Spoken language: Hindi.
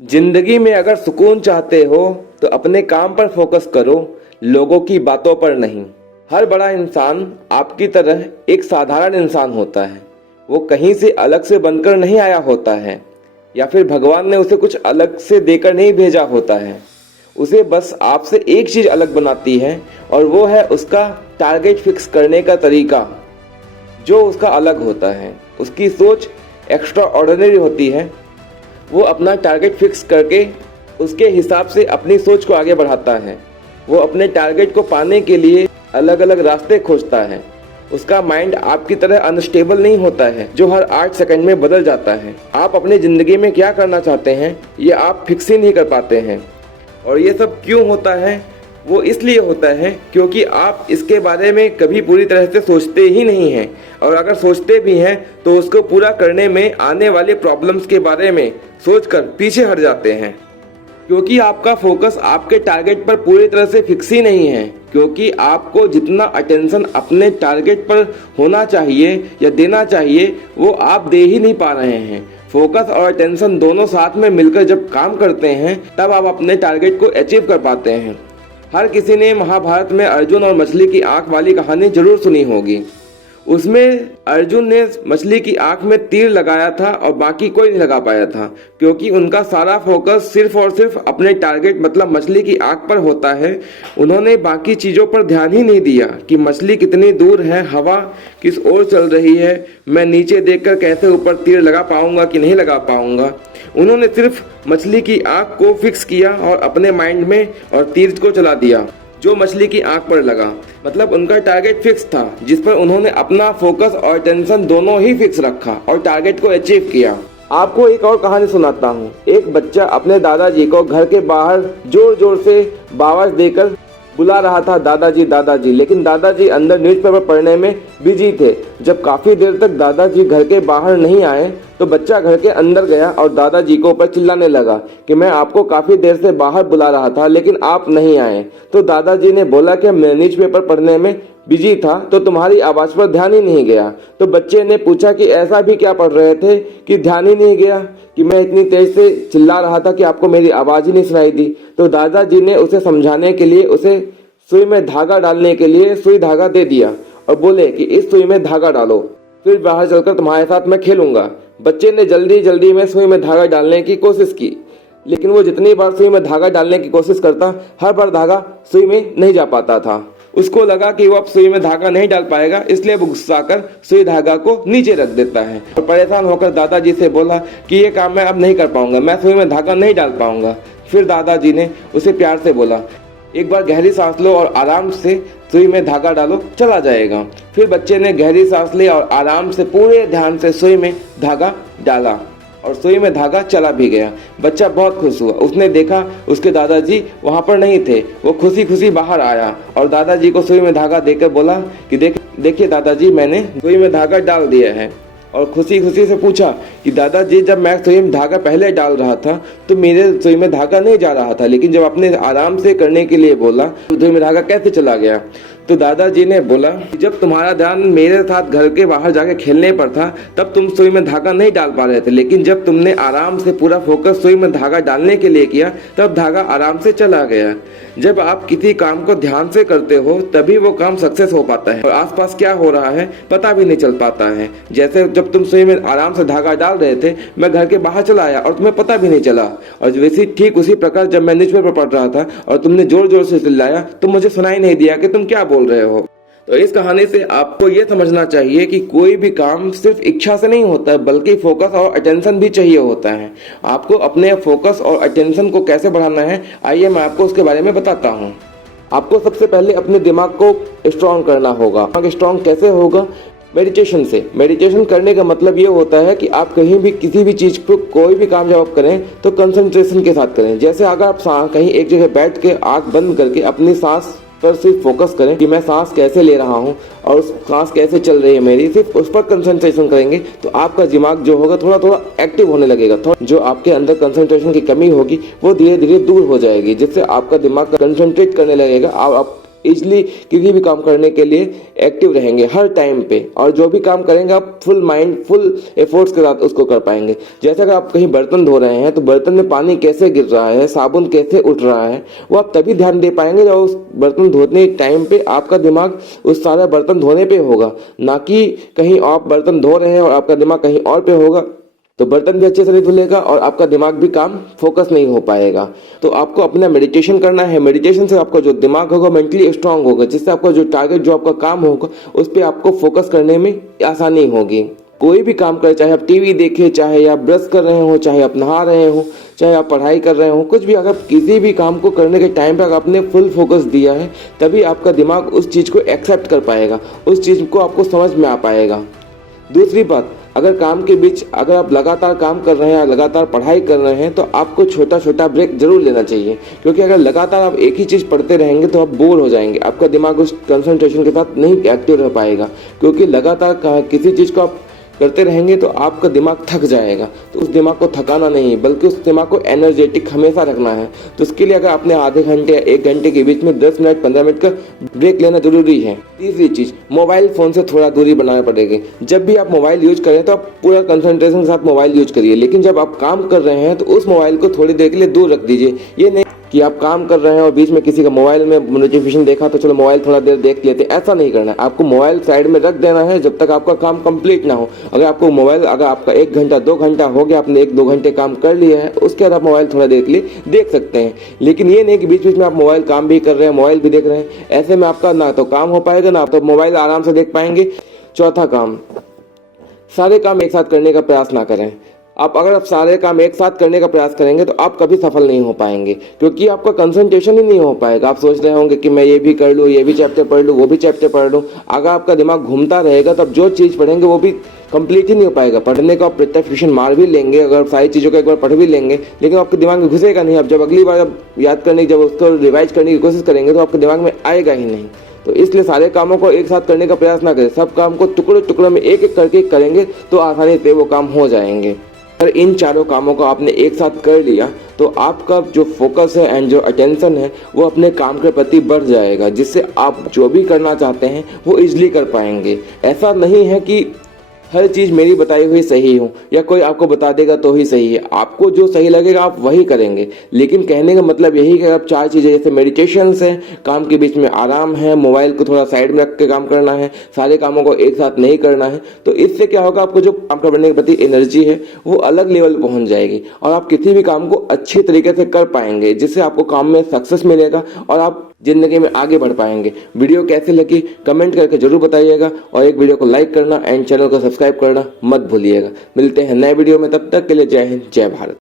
जिंदगी में अगर सुकून चाहते हो तो अपने काम पर फोकस करो, लोगों की बातों पर नहीं। हर बड़ा इंसान आपकी तरह एक साधारण इंसान होता है। वो कहीं से अलग से बनकर नहीं आया होता है, या फिर भगवान ने उसे कुछ अलग से देकर नहीं भेजा होता है। उसे बस आपसे एक चीज अलग बनाती है, और वो है उसका टारगेट फिक्स करने का तरीका, जो उसका अलग होता है। उसकी सोच एक्स्ट्रा ऑर्डिनरी होती है। वो अपना टारगेट फिक्स करके उसके हिसाब से अपनी सोच को आगे बढ़ाता है। वो अपने टारगेट को पाने के लिए अलग अलग रास्ते खोजता है। उसका माइंड आपकी तरह अनस्टेबल नहीं होता है, जो हर 8 सेकंड में बदल जाता है। आप अपनी ज़िंदगी में क्या करना चाहते हैं, ये आप फिक्स ही नहीं कर पाते हैं। और ये सब क्यों होता है? वो इसलिए होता है क्योंकि आप इसके बारे में कभी पूरी तरह से सोचते ही नहीं हैं, और अगर सोचते भी हैं तो उसको पूरा करने में आने वाले प्रॉब्लम्स के बारे में सोचकर पीछे हट जाते हैं। क्योंकि आपका फोकस आपके टारगेट पर पूरी तरह से फिक्स ही नहीं है, क्योंकि आपको जितना अटेंशन अपने टारगेट पर होना चाहिए या देना चाहिए, वो आप दे ही नहीं पा रहे हैं। फोकस और अटेंशन दोनों साथ में मिलकर जब काम करते हैं, तब आप अपने टारगेट को अचीव कर पाते हैं। हर किसी ने महाभारत में अर्जुन और मछली की आंख वाली कहानी जरूर सुनी होगी। उसमें अर्जुन ने मछली की आंख में तीर लगाया था और बाकी कोई नहीं लगा पाया था, क्योंकि उनका सारा फोकस सिर्फ और सिर्फ अपने टारगेट मतलब मछली की आंख पर होता है। उन्होंने बाकी चीज़ों पर ध्यान ही नहीं दिया कि मछली कितनी दूर है, हवा किस ओर चल रही है, मैं नीचे देखकर कैसे ऊपर तीर लगा पाऊंगा कि नहीं लगा पाऊंगा। उन्होंने सिर्फ मछली की आंख को फिक्स किया और अपने माइंड में और तीर को चला दिया जो मछली की आंख पर लगा। मतलब उनका टारगेट फिक्स था, जिस पर उन्होंने अपना फोकस और टेंशन दोनों ही फिक्स रखा और टारगेट को अचीव किया। आपको एक और कहानी सुनाता हूँ। एक बच्चा अपने दादाजी को घर के बाहर जोर जोर से आवाज देकर बुला रहा था, दादाजी दादाजी, लेकिन दादाजी अंदर न्यूज़पेपर पढ़ने में बिजी थे। जब काफ़ी देर तक दादाजी घर के बाहर नहीं आए तो बच्चा घर के अंदर गया और दादाजी को ऊपर चिल्लाने लगा कि मैं आपको काफ़ी देर से बाहर बुला रहा था लेकिन आप नहीं आए। तो दादाजी ने बोला कि मैं न्यूज़पेपर पढ़ने में बिजी था तो तुम्हारी आवाज़ पर ध्यान ही नहीं गया। तो बच्चे ने पूछा कि ऐसा भी क्या पढ़ रहे थे कि ध्यान ही नहीं गया, कि मैं इतनी तेज से चिल्ला रहा था कि आपको मेरी आवाज़ ही नहीं सुनाई दी। तो दादाजी ने उसे समझाने के लिए उसे सुई में धागा डालने के लिए सुई धागा दे दिया और बोले कि इस सुई में धागा डालो, फिर बाहर चलकर तुम्हारे साथ मैं खेलूंगा। बच्चे ने जल्दी जल्दी में सुई में धागा डालने की कोशिश की, लेकिन वो जितनी बार सुई में धागा डालने की कोशिश करता, हर बार धागा सुई में नहीं जा पाता था। उसको लगा कि वो अब सुई में धागा नहीं डाल पाएगा, इसलिए वो गुस्सा कर सुई धागा को नीचे रख देता है और परेशान होकर दादाजी से बोला कि ये काम मैं अब नहीं कर पाऊंगा, मैं सुई में धागा नहीं डाल पाऊंगा। फिर दादाजी ने उसे प्यार से बोला, एक बार गहरी सांस लो और आराम से सुई में धागा डालो, चला जाएगा। फिर बच्चे ने गहरी सांस ली और आराम से पूरे ध्यान से सुई में धागा डाला और सुई में धागा चला भी गया। बच्चा बहुत खुश हुआ। उसने देखा उसके दादाजी वहाँ पर नहीं थे। वो खुशी खुशी बाहर आया और दादाजी को सुई में धागा देकर बोला कि देखिए दादाजी, मैंने सुई में धागा डाल दिया है। और खुशी खुशी से पूछा कि दादाजी, जब मैं सुई में धागा पहले डाल रहा था तो मेरे सुई में धागा नहीं जा रहा था, लेकिन जब आपने आराम से करने के लिए बोला तो सुई में धागा कैसे चला गया? तो दादाजी ने बोला कि जब तुम्हारा ध्यान मेरे साथ घर के बाहर जाके खेलने पर था तब तुम सुई में धागा नहीं डाल पा रहे थे, लेकिन जब तुमने आराम से पूरा फोकस सुई में धागा डालने के लिए किया तब धागा आराम से चला गया। जब आप किसी काम को ध्यान से करते हो तभी वो काम सक्सेस हो पाता है और आसपास क्या हो रहा है पता भी नहीं चल पाता है। जैसे जब तुम सुई में आराम से धागा डाल रहे थे, मैं घर के बाहर चला आया और तुम्हें पता भी नहीं चला। और वैसे ठीक उसी प्रकार जब मैं न्यूज़पेपर पढ़ रहा था और तुमने जोर जोर से चिल्लाया तो मुझे सुनाई नहीं दिया कि तुम क्या बोल रहे हो। तो इस कहानी से आपको ये समझना चाहिए कि कोई भी काम सिर्फ इच्छा से नहीं होता है, बल्कि फोकस और अटेंशन भी चाहिए होता है। आपको अपने फोकस और अटेंशन को कैसे बढ़ाना है, आइए मैं आपको उसके बारे में बताता हूँ। आपको सबसे पहले अपने दिमाग को स्ट्रांग करना होगा। स्ट्रांग कैसे होगा? मेडिटेशन से। मेडिटेशन करने का मतलब ये होता है कि आप कहीं भी किसी भी चीज़ को, कोई भी काम जब आप करें तो कंसंट्रेशन के साथ करें। जैसे अगर आप कहीं एक जगह बैठ के आँख बंद करके अपनी सांस पर सिर्फ फोकस करें कि मैं सांस कैसे ले रहा हूं और उस सांस कैसे चल रही है मेरी, सिर्फ उस पर कंसंट्रेशन करेंगे तो आपका दिमाग जो होगा थोड़ा थोड़ा एक्टिव होने लगेगा। जो आपके अंदर कंसंट्रेशन की कमी होगी वो धीरे धीरे दूर हो जाएगी, जिससे आपका दिमाग कंसंट्रेट करने लगेगा। आप इजली किसी भी काम करने के लिए एक्टिव रहेंगे हर टाइम पे, और जो भी काम करेंगे आप फुल माइंड फुल एफर्ट्स के साथ उसको कर पाएंगे। जैसे अगर आप कहीं बर्तन धो रहे हैं तो बर्तन में पानी कैसे गिर रहा है, साबुन कैसे उठ रहा है, वो आप तभी ध्यान दे पाएंगे जब उस बर्तन धोने टाइम पे आपका दिमाग उस सारा बर्तन धोने पे होगा, ना कि कहीं आप बर्तन धो रहे हैं और आपका दिमाग कहीं और पे होगा, तो बर्तन भी अच्छे से नहीं धुलेगा और आपका दिमाग भी काम फोकस नहीं हो पाएगा। तो आपको अपना मेडिटेशन करना है। मेडिटेशन से आपका जो दिमाग होगा मेंटली स्ट्रांग होगा, जिससे आपका जो टारगेट जो आपका काम होगा उस पर आपको फोकस करने में आसानी होगी। कोई भी काम करें, चाहे आप टीवी देखें, चाहे आप ब्रश कर रहे हो, चाहे आप नहा रहे हो, चाहे आप पढ़ाई कर रहे हो, कुछ भी, अगर किसी भी काम को करने के टाइम पे अगर आपने फुल फोकस दिया है तभी आपका दिमाग उस चीज़ को एक्सेप्ट कर पाएगा, उस चीज़ को आपको समझ में आ पाएगा। दूसरी बात, अगर काम के बीच अगर आप लगातार काम कर रहे हैं या लगातार पढ़ाई कर रहे हैं तो आपको छोटा छोटा ब्रेक जरूर लेना चाहिए, क्योंकि अगर लगातार आप एक ही चीज़ पढ़ते रहेंगे तो आप बोर हो जाएंगे, आपका दिमाग उस कंसंट्रेशन के साथ नहीं एक्टिव रह पाएगा। क्योंकि लगातार किसी चीज़ को आप करते रहेंगे तो आपका दिमाग थक जाएगा। तो उस दिमाग को थकाना नहीं, बल्कि उस दिमाग को एनर्जेटिक हमेशा रखना है। तो उसके लिए अगर आपने आधे घंटे या 1 घंटे के बीच में 10 मिनट 15 मिनट का ब्रेक लेना जरूरी है। तीसरी चीज़, मोबाइल फ़ोन से थोड़ा दूरी बनाना पड़ेगी। जब भी आप मोबाइल यूज करें तो आप पूरा कंसंट्रेशन के साथ मोबाइल यूज करिए, लेकिन जब आप काम कर रहे हैं तो उस मोबाइल को थोड़ी देर के लिए दूर रख दीजिए। ये नहीं कि आप काम कर रहे हैं और बीच में किसी का मोबाइल में नोटिफिकेशन देखा तो चलो मोबाइल थोड़ा देर देख लेते हैं, ऐसा नहीं करना है। आपको मोबाइल साइड में रख देना है जब तक आपका काम कंप्लीट ना हो। अगर आपको मोबाइल, अगर आपका 1 घंटा 2 घंटा हो गया, आपने 1-2 घंटे काम कर लिया है, उसके बाद आप मोबाइल थोड़ा देर के लिए देख सकते हैं। लेकिन ये नहीं कि बीच बीच में आप मोबाइल काम भी कर रहे हैं, मोबाइल भी देख रहे हैं। ऐसे में आपका ना तो काम हो पाएगा, ना तो मोबाइल आराम से देख पाएंगे। चौथा काम, सारे काम एक साथ करने का प्रयास ना करें। अगर आप सारे काम एक साथ करने का प्रयास करेंगे तो आप कभी सफल नहीं हो पाएंगे, क्योंकि आपका कंसंट्रेशन ही नहीं हो पाएगा। आप सोच रहे होंगे कि मैं ये भी कर लूँ, ये भी चैप्टर पढ़ लूँ, वो भी चैप्टर पढ़ लूँ। अगर आपका दिमाग घूमता रहेगा तब जो चीज़ पढ़ेंगे वो भी कंप्लीट ही नहीं हो पाएगा। पढ़ने का आप प्रत्यक्ष मार भी लेंगे, अगर सारी चीज़ों को एक बार पढ़ भी लेंगे, लेकिन आपके दिमाग में घुसेगा नहीं। अब जब अगली बार आप याद करने की, जब उसको रिवाइज करने की कोशिश करेंगे तो आपके दिमाग में आएगा ही नहीं। तो इसलिए सारे कामों को एक साथ करने का प्रयास ना करें। सब काम को टुकड़े टुकड़ों में एक एक करके करेंगे तो आसानी से वो काम हो जाएंगे। अगर इन चारों कामों को आपने एक साथ कर लिया तो आपका जो फोकस है एंड जो अटेंशन है वो अपने काम के प्रति बढ़ जाएगा, जिससे आप जो भी करना चाहते हैं वो इजीली कर पाएंगे। ऐसा नहीं है कि हर चीज़ मेरी बताई हुई सही हो या कोई आपको बता देगा तो ही सही है। आपको जो सही लगेगा आप वही करेंगे। लेकिन कहने का मतलब यही कि आप 4 चीज़ें, जैसे मेडिटेशन है, काम के बीच में आराम है, मोबाइल को थोड़ा साइड में रख के काम करना है, सारे कामों को एक साथ नहीं करना है, तो इससे क्या होगा, आपको जो काम करने के प्रति एनर्जी है वो अलग लेवल पर पहुँच जाएगी और आप किसी भी काम को अच्छी तरीके से कर पाएंगे, जिससे आपको काम में सक्सेस मिलेगा और आप जिंदगी में आगे बढ़ पाएंगे। वीडियो कैसे लगी कमेंट करके जरूर बताइएगा और एक वीडियो को लाइक करना एंड चैनल को सब्सक्राइब करना मत भूलिएगा। मिलते हैं नए वीडियो में, तब तक के लिए जय हिंद, जय भारत।